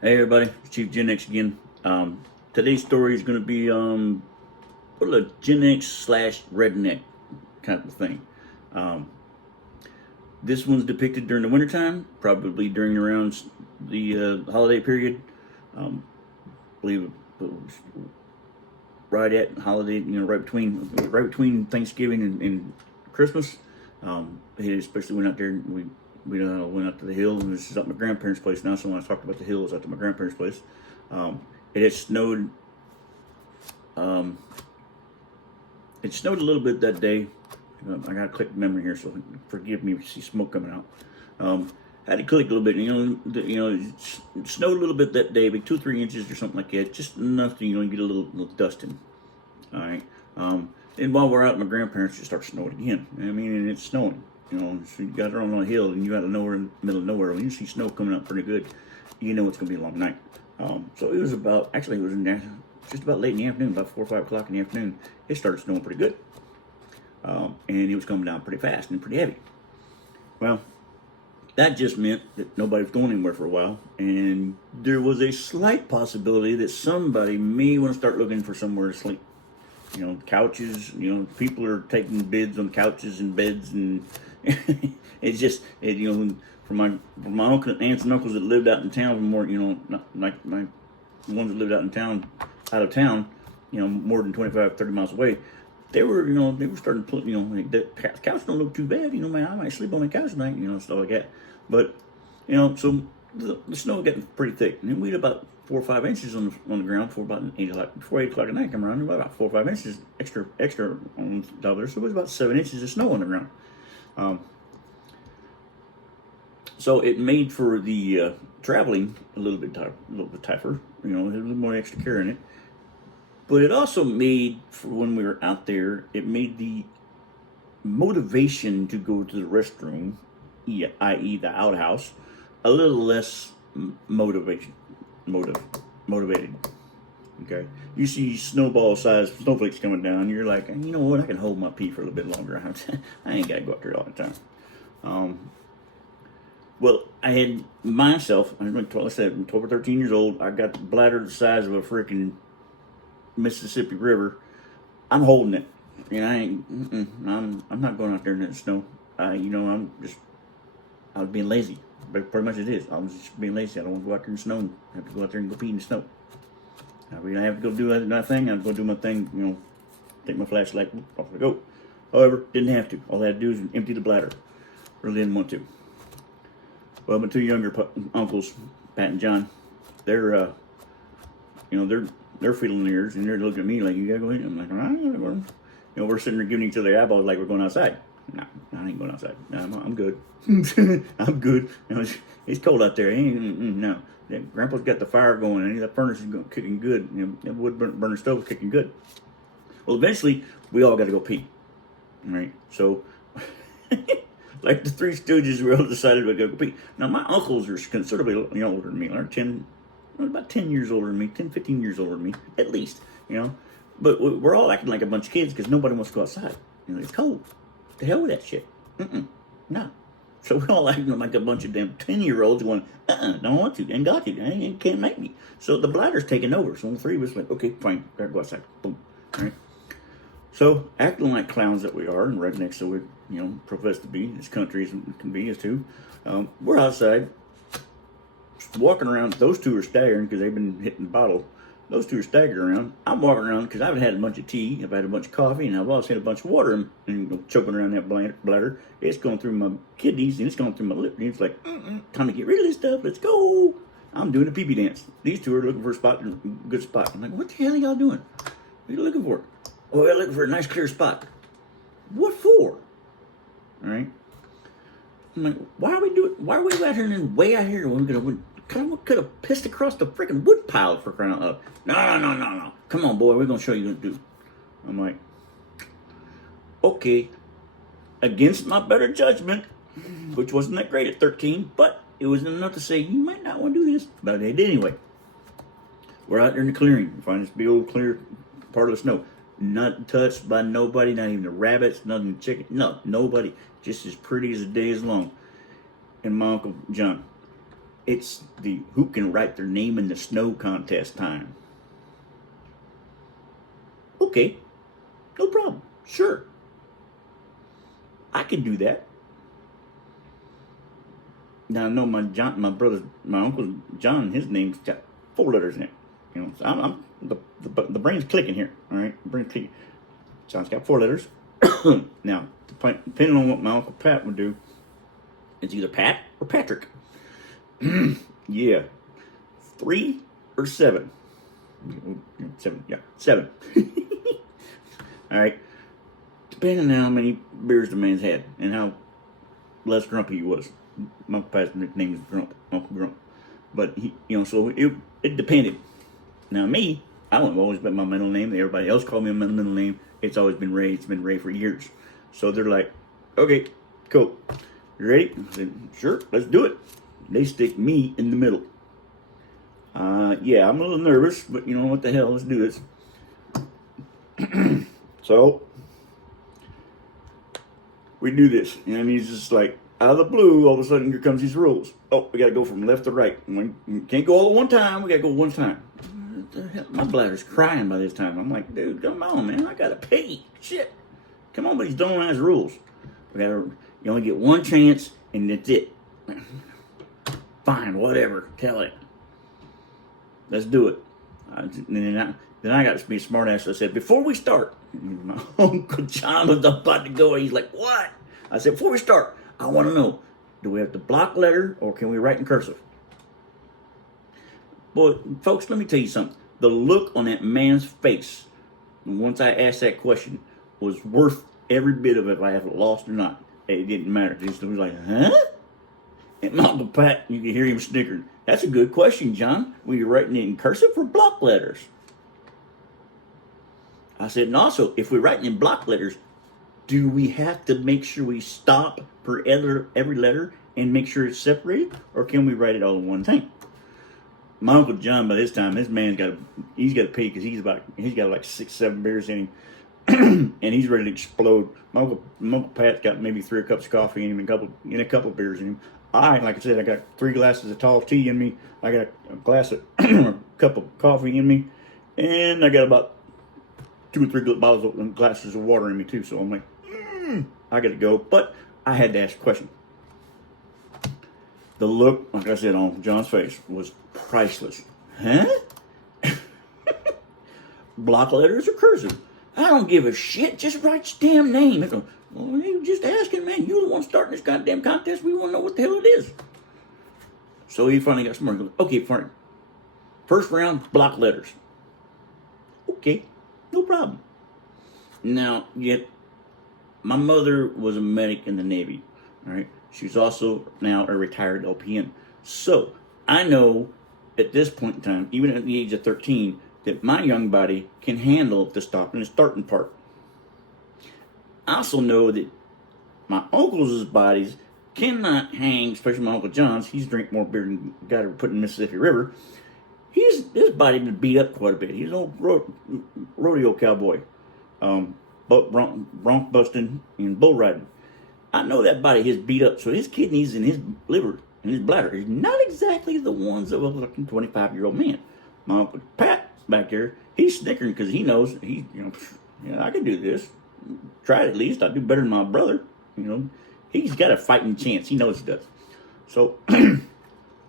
Hey everybody, it's Chief Gen X again. Today's story is going to be a Gen X slash redneck kind of thing. Um, this one's depicted during the wintertime, probably during around the holiday period. I believe it was right at holiday, right between Thanksgiving and Christmas. He especially went out there. We went out to the hills, and this is at my grandparents' place now. So when I talked about the hills, out to my grandparents' place, it had snowed. Um, it snowed a little bit that day. I got a click memory here, so forgive me if you see smoke coming out. Had to click a little bit. It snowed a little bit that day, like 2 or 3 inches or something like that, just enough to get a little dusting. All right. And while we're out at my grandparents, it starts snowing again. And it's snowing. So you got it on a hill, and you got to nowhere in the middle of nowhere. When you see snow coming up pretty good, you know it's going to be a long night. So it was just about late in the afternoon, about 4 or 5 o'clock in the afternoon. It started snowing pretty good, and it was coming down pretty fast and pretty heavy. Well, that just meant that nobody was going anywhere for a while, and there was a slight possibility that somebody may want to start looking for somewhere to sleep. Couches. People are taking bids on couches and beds, and from my uncle, aunts and uncles that lived out in town, more not like my ones that lived out of town, more than 25, 30 miles away. They were starting to put, the couch don't look too bad. Man, I might sleep on the couch tonight, stuff like that. But so the snow getting pretty thick, and we had about 4 or 5 inches on the ground for about 8 o'clock. Before 8 o'clock at night come around, about 4 or 5 inches extra on top there. So it was about 7 inches of snow on the ground. So it made for the traveling a little bit tougher. It had a little more extra care in it. But it also made, for when we were out there, it made the motivation to go to the restroom, i.e. the outhouse, a little less motivated. Okay, you see snowball-sized snowflakes coming down, you're like, you know what? I can hold my pee for a little bit longer. I ain't gotta go out there all the time. Well, I had myself. I said, I'm 12 or 13 years old. I got the bladder the size of a freaking Mississippi River. I'm holding it. I'm not going out there in that snow. I was being lazy. But pretty much it is. I was just being lazy. I don't want to go out there in the snow and have to go out there and go pee in the snow. I have to go do my thing. I'm going to do my thing, take my flashlight, off I go. However, didn't have to. All I had to do is empty the bladder. Really didn't want to. Well, my two younger uncles, Pat and John, they're feeling theirs, and they're looking at me like, you gotta go in. I'm like, all right, we're sitting there giving each other eyeballs like we're going outside. No, I ain't going outside. No, I'm good. I'm good. It's cold out there. No. Grandpa's got the fire going, and the furnace is cooking good. The wood burner stove is cooking good. Well, eventually, we all got to go pee. All right? So, like the Three Stooges, we all decided we'd go pee. Now, my uncles are considerably older than me. They're about 10 years older than me, 10, 15 years older than me, at least. But we're all acting like a bunch of kids because nobody wants to go outside. It's cold. The hell with that shit. No. So we're all acting like a bunch of damn 10-year-olds going, don't want to, ain't got to, can't make me. So the bladder's taking over. So the three of us like, okay, fine, gotta go outside. Boom. All right. So acting like clowns that we are, and rednecks that we, profess to be, as country as can be, as too, we're outside, walking around. Those two are staggering because they've been hitting the bottle. Those two are staggering around. I'm walking around because I've had a bunch of tea, I've had a bunch of coffee, and I've also had a bunch of water and choking around that bladder. It's going through my kidneys and it's going through my lip. And it's like, time to get rid of this stuff. Let's go. I'm doing a pee-pee dance. These two are looking for a good spot. I'm like, what the hell are y'all doing? What are you looking for? Oh, we're looking for a nice clear spot. What for? All right. I'm like, why are we out here and way out here when we could have pissed across the freaking wood pile for crying out loud. No. Come on, boy, we're going to show you what to do. I'm like, okay, against my better judgment, which wasn't that great at 13, but it was enough to say, you might not want to do this. But I did anyway. We're out there in the clearing. We find this big old clear part of the snow. Not touched by nobody, not even the rabbits, nothing the chicken. No, nobody. Just as pretty as the day is long. And my Uncle John, It's the who can write their name in the snow contest time. Okay, no problem. Sure. I can do that. Now I know my brother, my uncle John, his name's got 4 letters in it. You know, so I'm the brain's clicking here. All right, the brain's clicking. John's got 4 letters. Now, depending on what my Uncle Pat would do, it's either Pat or Patrick. Yeah. 3 or 7. 7, yeah, 7. All right. Depending on how many beers the man's had and how less grumpy he was. My Uncle Pat's nickname is Grump, Uncle Grump. But he, so it depended. Now me, I don't always been my middle name. Everybody else called me my middle name. It's always been Ray. It's been Ray for years. So they're like, okay, cool. You ready? I said, sure, let's do it. They stick me in the middle. Yeah, I'm a little nervous, but you know what the hell, let's do this. So, we do this. And he's just like, out of the blue, all of a sudden, here comes these rules. Oh, we got to go from left to right. We can't go all at one time. We got to go one time. What the hell? My bladder's crying by this time. I'm like, dude, come on, man. I got to pee. Shit. Come on, but he's doing his rules. You only get one chance, and that's it. Fine, whatever. Tell it. Let's do it. Then I got to be a smart ass. I said, before we start, my Uncle John was about to go. He's like, what? I said, before we start, I want to know, do we have to block letter or can we write in cursive? Boy, folks, let me tell you something. The look on that man's face, once I asked that question, was worth every bit of it if I have lost or not. It didn't matter. He was like, huh? And my Uncle Pat, you could hear him snickering. That's a good question, John. Were you writing it in cursive or block letters? I said, and also, if we're writing in block letters, do we have to make sure we stop per every letter and make sure it's separated? Or can we write it all in one thing? My Uncle John, by this time, this man's he's got to pee because he's got like 6, 7 beers in him. And he's ready to explode. My Uncle Pat's got maybe 3 cups of coffee in him and a couple of beers in him. Like I said, I got 3 glasses of tall tea in me. I got a glass of a cup of coffee in me, and I got about 2 or 3 bottles of glasses of water in me too. So I'm like, I got to go. But I had to ask a question. The look, like I said, on John's face was priceless. Huh? Block letters or cursive? I don't give a shit. Just write your damn name. Well, you just asking, man. You're the one starting this goddamn contest. We want to know what the hell it is. So he finally got smart. He goes, okay, fine. First round, block letters. Okay, no problem. Now, yet, my mother was a medic in the Navy. All right. She's also now a retired LPN. So I know at this point in time, even at the age of 13, that my young body can handle the stopping and starting part. I also know that my uncle's bodies cannot hang, especially my Uncle John's. He's drank more beer than the guy that put in the Mississippi River. His body been beat up quite a bit. He's an old rodeo cowboy, bronc busting and bull riding. I know that body is beat up, so his kidneys and his liver and his bladder is not exactly the ones of a fucking 25-year-old man. My Uncle Pat back there, he's snickering because he knows I can do this. Try it at least. I do better than my brother. He's got a fighting chance. He knows he does. So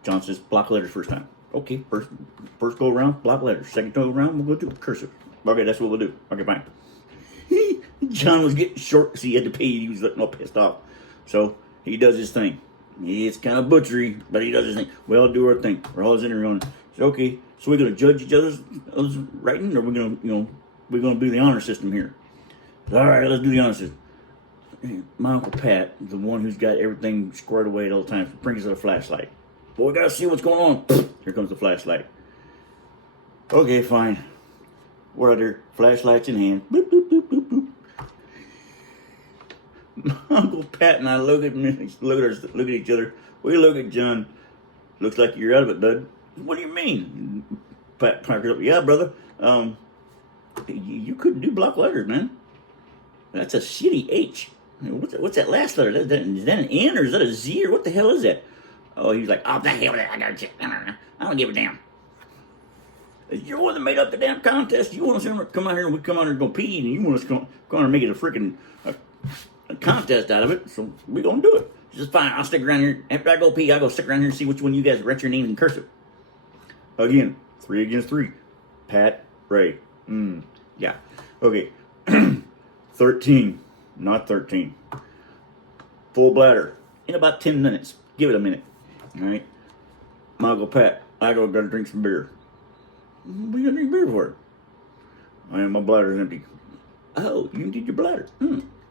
John says, block letters first time. Okay, first go around, block letters. Second go around, we'll go to cursive. Okay, that's what we'll do. Okay, fine. John was getting short because he had to pee. He was looking all pissed off. So he does his thing. It's kind of butchery, but he does his thing. We all do our thing. We're all in there going, okay, so we're going to judge each other's writing, or we're going to do the honor system here. All right, let's do the honor system. My Uncle Pat, the one who's got everything squared away at all times, brings us a flashlight. Boy, we got to see what's going on. Here comes the flashlight. Okay, fine. We're out there, flashlights in hand. Boop, boop, boop, boop, boop. My Uncle Pat and I look at each other. We look at John. Looks like you're out of it, bud. What do you mean? Pat parked up. Yeah, brother. You couldn't do block letters, man. That's a shitty H. What's that last letter? Is that an N or is that a Z or what the hell is that? Oh, he was like, oh, the hell with that. I got shit. I don't give a damn. You're the one that made up the damn contest. You want us to come out here and we come out here and go pee, and you want us to go out and make it a freaking a contest out of it. So we're going to do it. Just fine. I'll stick around here. After I go pee, I'll go stick around here and see which one you guys write your names in cursive. Again, 3 against 3. Pat, Ray. Yeah. Okay. 13. Not 13. Full bladder. In about 10 minutes. Give it a minute. All right. I'll go, Pat, I go gotta drink some beer. What are you gonna drink beer for? My bladder's empty. Oh, you emptied your bladder.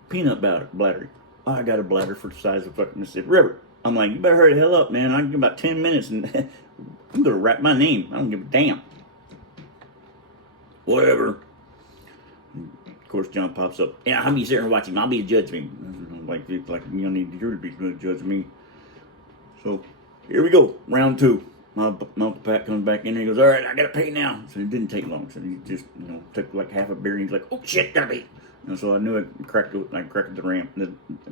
Peanut bladder. I got a bladder for the size of fucking Mississippi River. I'm like, you better hurry the hell up, man. I can give about 10 minutes and I'm gonna write my name. I don't give a damn. Whatever. Of course, John pops up. Yeah, I'll be sitting there watching. I'll be a judge me. Like you don't need you to be a judge me. So here we go, round 2. My Uncle Pat comes back in and he goes, all right, I gotta pay now. So it didn't take long. So he just, took like half a beer and he's like, oh shit, gotta pay. So I knew I cracked the ramp,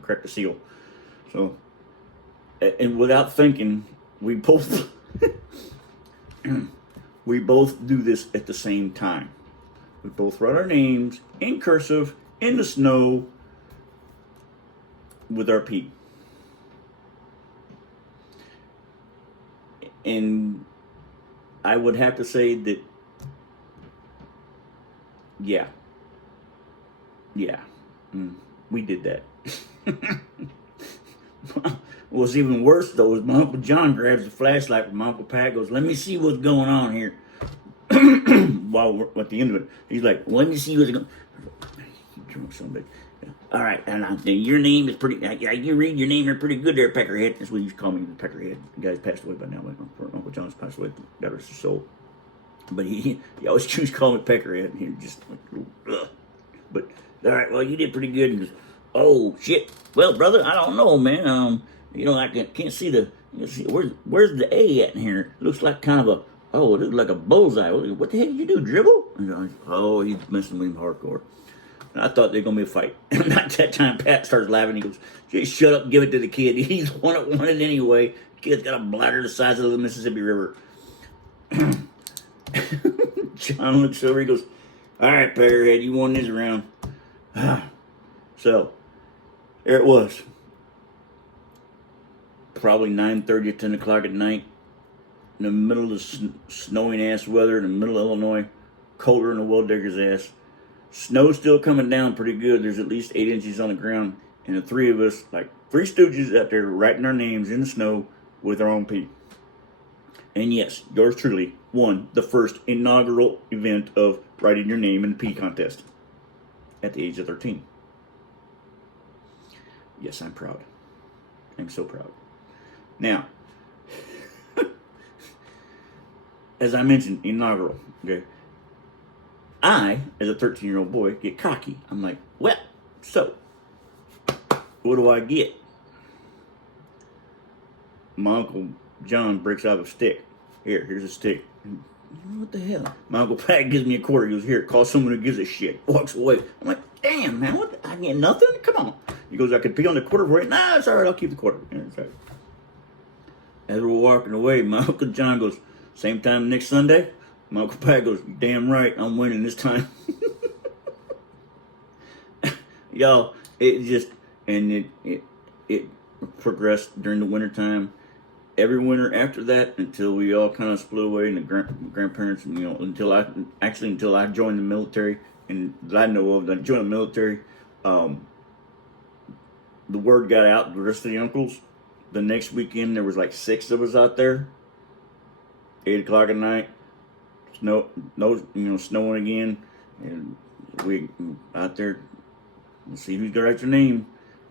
cracked the seal. So, and without thinking, we both do this at the same time. We both write our names in cursive in the snow with our pee. And I would have to say that, yeah, we did that. What's even worse though is my Uncle John grabs the flashlight from my Uncle Pat, goes, let me see what's going on here. While we're at the end of it, he's like, let me see what's going on. All right, and your name is pretty. You read your name here pretty good there, Peckerhead. That's what he used to call me, the Peckerhead. The guy's passed away by now. Uncle John's passed away. God rest his soul. But he always used to call me Peckerhead. And he just like, ugh. But all right, well, you did pretty good. And he goes, oh shit. Well, brother, I don't know, man. I can't see the. Where's the A at in here? It looks like kind of a. Oh, it looks like a bullseye. What the hell did you do? Dribble? Oh, he's messing with him hardcore. I thought they were going to be a fight. And at that time, Pat starts laughing. He goes, just shut up and give it to the kid. He's won it anyway. The kid's got a bladder the size of the Mississippi River. John looks over. He goes, all right, Peckerhead, you won this round. So, there it was. Probably 9:30 or 10 o'clock at night. In the middle of the snowing-ass weather in the middle of Illinois. Colder than a well-digger's ass. Snow's still coming down pretty good. There's at least 8 inches on the ground. And the 3 of us, like 3 stooges out there writing our names in the snow with our own pee. And yes, yours truly won the first inaugural event of writing your name in the pee contest at the age of 13. Yes, I'm proud. I'm so proud. Now, as I mentioned, inaugural, okay? I, as a 13-year-old boy, get cocky. I'm like, well, so, what do I get? My Uncle John breaks out a stick. Here's a stick. What the hell? My Uncle Pat gives me a quarter. He goes, here, call someone who gives a shit. Walks away. I'm like, damn, man, what? I get nothing? Come on. He goes, I could pee on the quarter for you. Nah, it's all right. I'll keep the quarter. Yeah, it's all right. As we're walking away, my Uncle John goes, same time next Sunday? My Uncle Pat goes, damn right, I'm winning this time. Y'all, it progressed during the winter time. Every winter after that, until we all kind of split away, and the grandparents, until I joined the military, and that I know of, I joined the military, the word got out to the rest of the uncles. The next weekend, there was like 6 of us out there, 8 o'clock at night, snowing again, and we out there, let's see who's got right your name.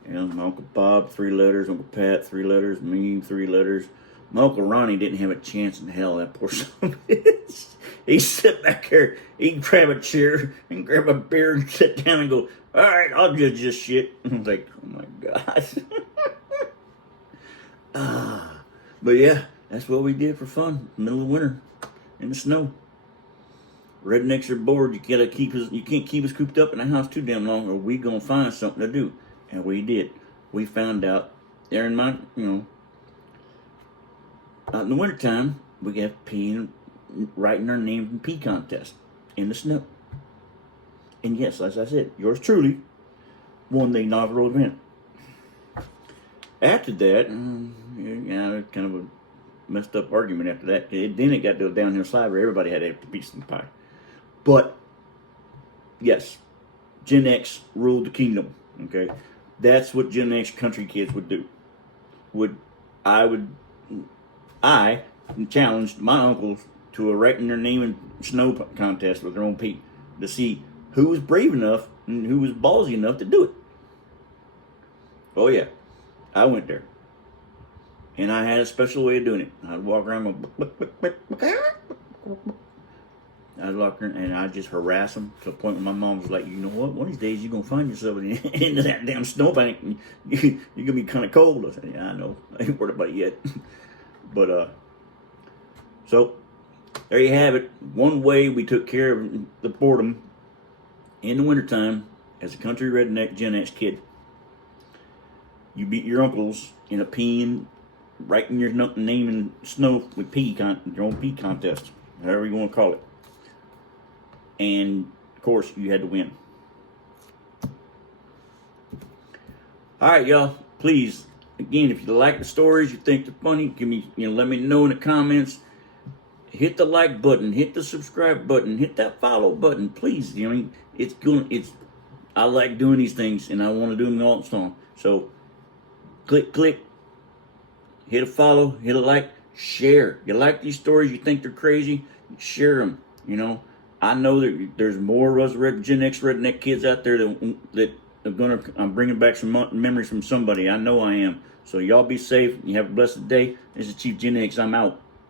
My Uncle Bob, 3 letters. Uncle Pat, 3 letters. Me, 3 letters. My Uncle Ronnie didn't have a chance in hell, that poor son of a bitch. He sit back there, he'd grab a chair and grab a beer and sit down and go, all right, I'll judge this shit. I was like, oh my God. But yeah, that's what we did for fun, middle of winter, in the snow. Rednecks are bored. You can't keep us cooped up in the house too damn long, or we gonna find something to do. And we did. We found out there in my, In the wintertime, we have peeing, writing our name in pee contest in the snow. And yes, as I said, yours truly won the inaugural event. After that, yeah, kind of a messed up argument after that. Then it got to a downhill slide where everybody had a piece of the pie. But yes, Gen X ruled the kingdom. Okay, that's what Gen X country kids would do. I challenged my uncles to a writing their name in snow contest with their own pee to see who was brave enough and who was ballsy enough to do it. Oh yeah, I went there. And I had a special way of doing it. I'd walk around I'd walk around and I'd just harass them to the point where my mom was like, you know what? One of these days you're going to find yourself into that damn snowbank. You're going to be kind of cold. I said, yeah, I know. I ain't worried about it yet. But, so there you have it. One way we took care of the boredom in the wintertime as a country redneck Gen X kid. You beat your uncles in a peeing, writing your name in snow with your own pee contest, however you want to call it. And of course, you had to win. All right, y'all. Please, again, if you like the stories, you think they're funny, give me, let me know in the comments. Hit the like button, hit the subscribe button, hit that follow button, please. I like doing these things, and I want to do them all the time. So, click, hit a follow, hit a like, share. You like these stories, you think they're crazy, share them. I know that there's more of us Gen X redneck kids out there that are I'm bringing back some memories from somebody. I know I am. So y'all be safe. You have a blessed day. This is Chief Gen X. I'm out.